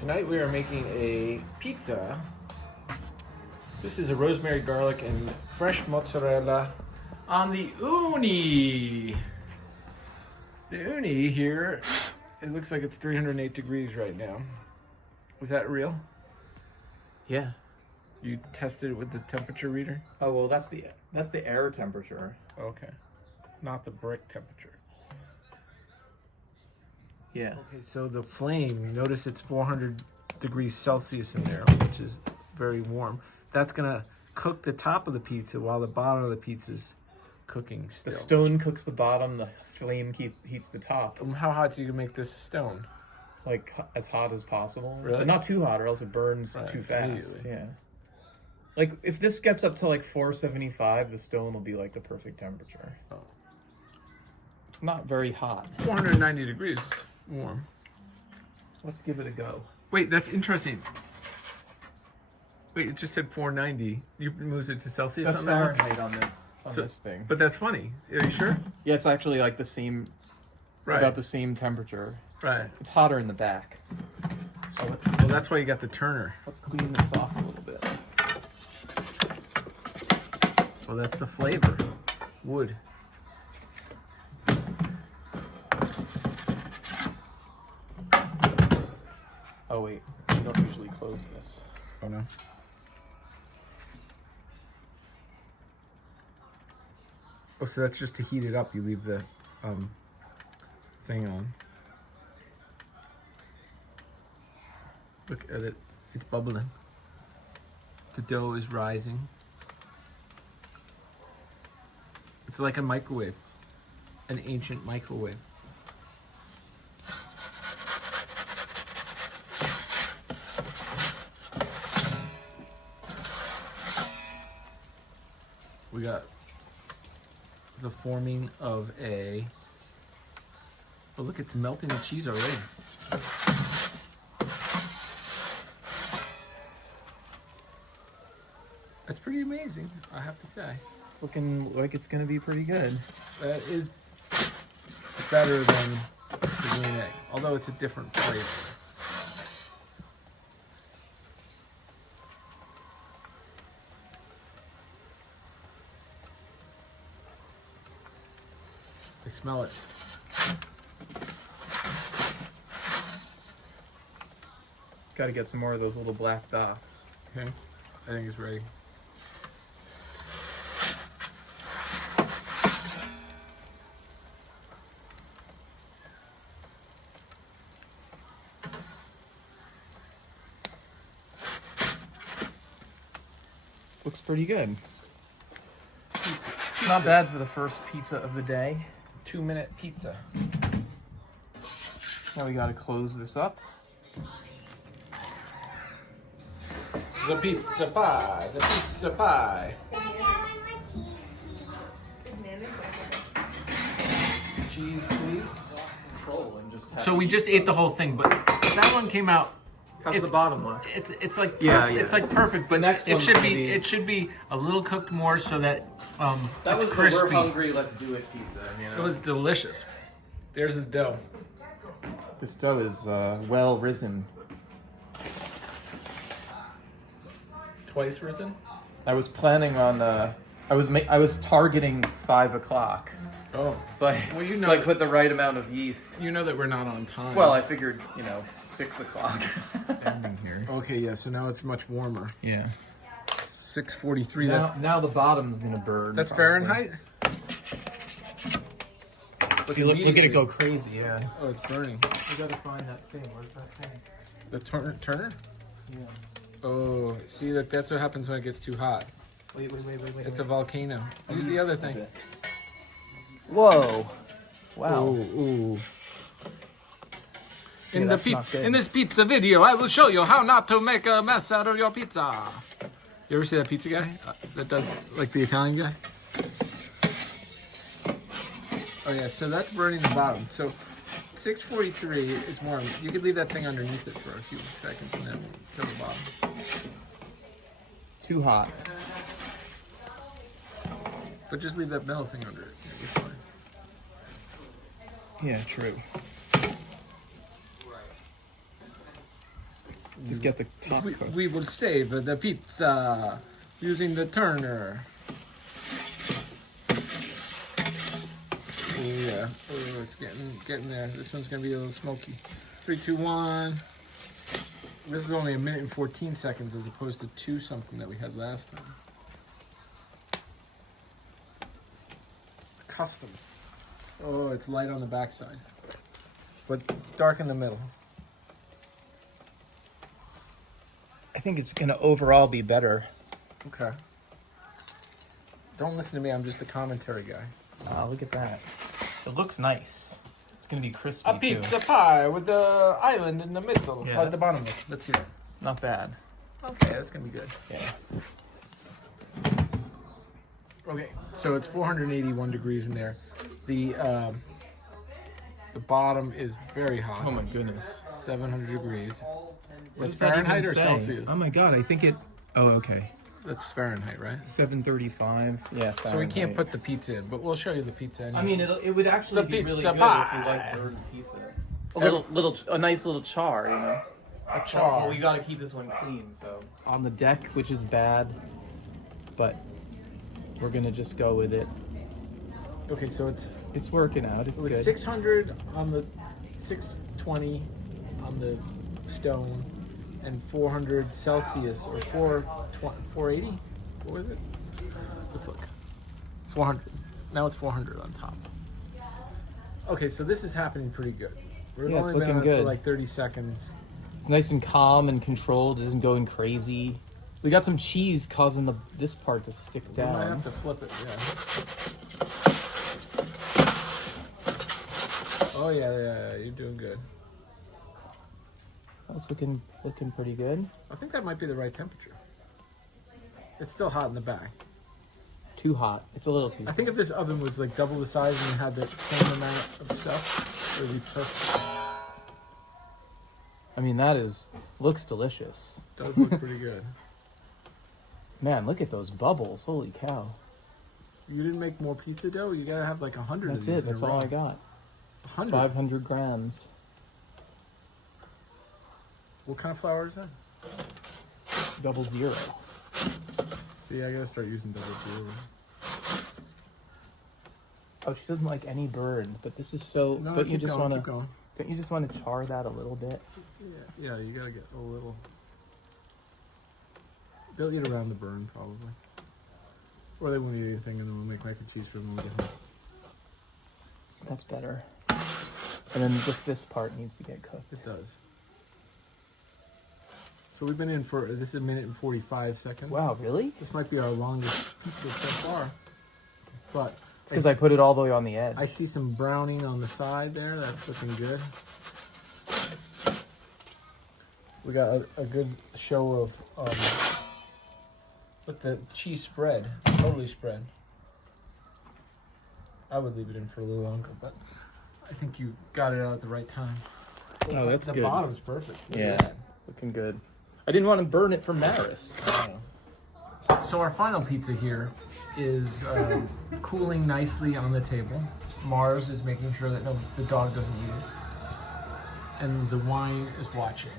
Tonight we are making a pizza. This is a rosemary, garlic, and fresh mozzarella on the Ooni. The Ooni here, it looks like it's 308 degrees right now. Was that real? Yeah. You tested it with the temperature reader? Oh well, that's the air temperature. Okay. Not the brick temperature. Yeah. Okay, so the flame, notice it's 400 degrees Celsius in there, which is very warm. That's gonna cook the top of the pizza while the bottom of the pizza's cooking still. The stone cooks the bottom, the flame heats the top. How hot do you make this stone? Like as hot as possible. Really? But not too hot or else it burns too fast. Immediately. Yeah. Like if this gets up to like 475, the stone will be like the perfect temperature. Oh. It's not very hot. 490 degrees warm. Let's give it a go. Wait, that's interesting. Wait, it just said 490. You moved it to Celsius? That's on that one? Fahrenheit on this thing. But that's funny. Are you sure? Yeah, it's actually like the same, about the same temperature. Right. It's hotter in the back. So Well, that's why you got the turner. let's clean this off a little bit. Well, that's the flavor. Wood. Oh wait, I don't usually close this. Oh no. Oh, so that's just to heat it up. You leave the thing on. Look at it. It's bubbling. The dough is rising. It's like a microwave. An ancient microwave. We got the forming of a... Oh, look, it's melting the cheese already. That's pretty amazing, I have to say. It's looking like it's gonna be pretty good. That is better than the green egg, although it's a different flavor. I smell it. Got to get some more of those little black dots. Okay, I think it's ready. Looks pretty good. Pizza. Not bad for the first pizza of the day. 2-minute pizza. Now we got to close this up. The pizza pie. The pizza pie. Cheese, please. So we just ate the whole thing, but that one came out. How's the bottom look? It's like It's like perfect, but next it one's should gonna be be- it should be a little cooked more so that That it's was crispy. the we're hungry, let's do it pizza. You It know? was delicious. There's the dough. This dough is well risen. Twice risen. I was planning on. I was targeting 5 o'clock. Oh, So I, Well, you so know- I put the right amount of yeast. you know that we're not on time. Well, I figured 6 o'clock. ending here. Okay, yeah. So now it's much warmer. Yeah. 6:43. Now the bottom's gonna burn. That's probably. Fahrenheit. Look at it go crazy. Yeah. Oh, it's burning. We gotta find that thing. Where's that thing? The Turner. Yeah. Oh, see that's what happens when it gets too hot. Wait. It's a volcano. Use the other thing. Whoa. Wow. Ooh. Yeah, that's not good. In this pizza video, I will show you how not to make a mess out of your pizza. You ever see that pizza guy that does like the Italian guy? Oh yeah, so that's burning the bottom. So 6:43 is warm. You could leave that thing underneath it for a few seconds and then kill the bottom. Too hot. But just leave that metal thing under it. It'll be fine. Yeah, true. Just get the top cooked. We will save the pizza using the turner. Oh yeah, oh, it's getting there. This one's gonna be a little smoky. 3, 2, 1. This is only 1 minute and 14 seconds as opposed to 2 something that we had last time. Custom. Oh, it's light on the backside, but dark in the middle. I think it's gonna overall be better. Okay. Don't listen to me. I'm just a commentary guy. Look at that. It looks nice. It's gonna be crispy A pizza pie with the island in the middle. Yeah. Or at the bottom of it. Let's see that. Not bad. Okay, that's gonna be good. Yeah. Okay, so it's 481 degrees in there. The bottom is very hot. Oh my goodness. 700 degrees. What That's does that Fahrenheit even or say? Celsius? Oh my god, I think it. Oh, okay. That's Fahrenheit, right? 735. Yeah. So we can't put the pizza in, but we'll show you the pizza anyway. I mean, it would actually The be really pizza good pie. if you like bird pizza. A nice little char, you know. a char. Well, we gotta keep this one clean, so. On the deck, which is bad, but we're gonna just go with it. Okay, so It's working out. it It's was good. 600 on the 620 on the stone, and 400 Celsius or 480. What was it? Let's look. 400. Now it's 400 on top. Okay, so this is happening pretty good. We've Yeah, only it's been looking on it for good. like 30 seconds. It's nice and calm and controlled. It isn't going crazy. We got some cheese causing this part to stick We might down. have to flip it. Yeah. Oh yeah, you're doing good. That's looking pretty good. I think that might be the right temperature. It's still hot in the back. Too hot. It's a little too. I think if this oven was like double the size and had the same amount of stuff, it would be perfect. I mean, looks delicious. It does look pretty good. Man, look at those bubbles. Holy cow. You didn't make more pizza dough? You gotta have like 100 That's of these it. That's all I got. 100? 500 grams. What kind of flour is that? 00. See, I gotta start using double zero. Oh, she doesn't like any bird, but this is so. No, don't you keep just going, want keep to? going. Don't you just want to char that a little bit? Yeah, you gotta get a little. They'll eat around the burn probably, or they won't eat anything, and then we'll make mac and cheese for them when we get home. That's better. And then just this part needs to get cooked. It does. So we've been in for this is 1 minute and 45 seconds. Wow, really? This might be our longest pizza so far, but It's because I put it all the way on the edge. I see some browning on the side there. That's looking good. We got a good show of with the cheese spread, totally spread. I would leave it in for a little longer, but I think you got it out at the right time. Oh, that's the good. The bottom's perfect. Look at Yeah, that. looking good. I didn't want to burn it for Maris. So our final pizza here is cooling nicely on the table. Mars is making sure that the dog doesn't eat it. And the wine is watching.